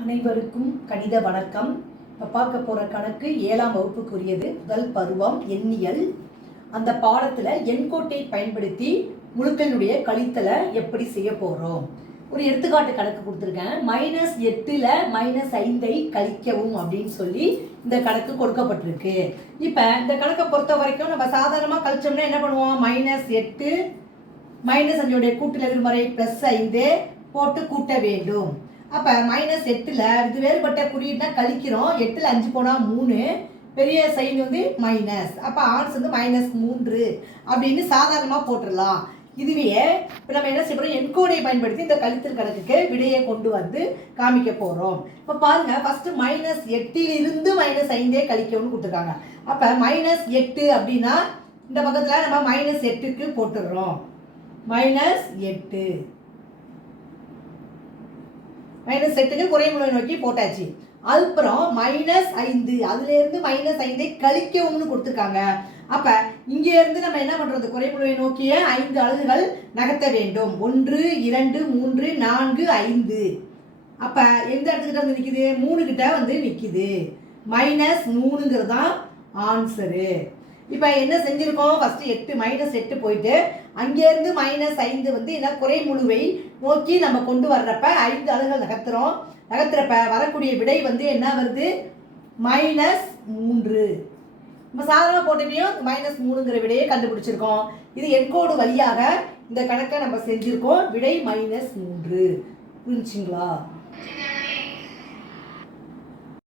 அனைவருக்கும் கணித வணக்கம். இப்போ பார்க்க போகிற கணக்கு ஏழாம் வகுப்புக்குரியது. முதல் பருவம் எண்ணியல். அந்த பாடத்தில் எண்கோட்டை பயன்படுத்தி முழுக்களினுடைய கழித்தலை எப்படி செய்ய போகிறோம் ஒரு எடுத்துக்காட்டு கணக்கு கொடுத்துருக்கேன். மைனஸ் எட்டில் மைனஸ் ஐந்தை கழிக்கவும் அப்படின்னு சொல்லி இந்த கணக்கு கொடுக்கப்பட்டிருக்கு. இப்போ இந்த கணக்கை பொறுத்த வரைக்கும் நம்ம சாதாரணமாக கழிச்சோம்னா என்ன பண்ணுவோம்? மைனஸ் எட்டு மைனஸ் அஞ்சோடைய கூட்டு எதிர்மறை ப்ளஸ் ஐந்து போட்டு கூட்ட வேண்டும். அப்போ மைனஸ் எட்டில் இது வேறுபட்ட குறியீடுனா கழிக்கிறோம். எட்டில் அஞ்சு போனால் மூணு. பெரிய சைன் வந்து மைனஸ் அப்போ ஆன்ஸ் வந்து மைனஸ் மூன்று. அப்படின்னு சாதாரணமாக போட்டுடலாம் இதுவே இப்போ நம்ம என்ன செய்யறோம் என்கோடை பயன்படுத்தி இந்த கழித்தல் கணக்குக்கு விடையை கொண்டு வந்து காமிக்க போகிறோம் இப்போ பாருங்க ஃபர்ஸ்ட் மைனஸ் எட்டிலிருந்து மைனஸ் ஐந்தே கழிக்கணும்னு கொடுத்துருக்காங்க. அப்போ மைனஸ் எட்டு அப்படின்னா இந்த பக்கத்தில் நம்ம மைனஸ் எட்டுக்கு போட்டுடுறோம். மைனஸ் எட்டு. மைனஸ் எட்டுக்கு குறைமுறை நோக்கி போட்டாச்சு. அதுக்கப்புறம் மைனஸ் ஐந்து. அதுலேருந்து மைனஸ் ஐந்தை கழிக்கவும்னு கொடுத்துருக்காங்க. அப்போ இங்கேருந்து நம்ம என்ன பண்ணுறது குறைமுறை நோக்கிய ஐந்து அலகுகள் நகர்த்த வேண்டும். ஒன்று இரண்டு மூன்று நான்கு ஐந்து. அப்போ எந்த இடத்துக்கிட்ட வந்து நிற்கிது மூணு கிட்ட வந்து நிற்கிது மைனஸ் மூணுங்கிறது தான் ஆன்சரு இப்போ என்ன செஞ்சுருக்கோம்? ஃபஸ்ட்டு எட்டு மைனஸ் எட்டு போயிட்டு அங்கேருந்து மைனஸ் ஐந்து வந்து என்ன குறைமுழுவை நோக்கி நம்ம கொண்டு வர்றப்ப ஐந்து அலகுகள் நகர்த்துறோம். நகர்த்துறப்ப வரக்கூடிய விடை வந்து என்ன வருது? மைனஸ் மூன்று. நம்ம சாதாரண போட்டமையும் மைனஸ் மூணுங்கிற விடையை கண்டுபிடிச்சிருக்கோம். இது என்கோடு வழியாக இந்த கணக்கை நம்ம செஞ்சுருக்கோம். விடை மைனஸ் மூன்று. புரிஞ்சுங்களா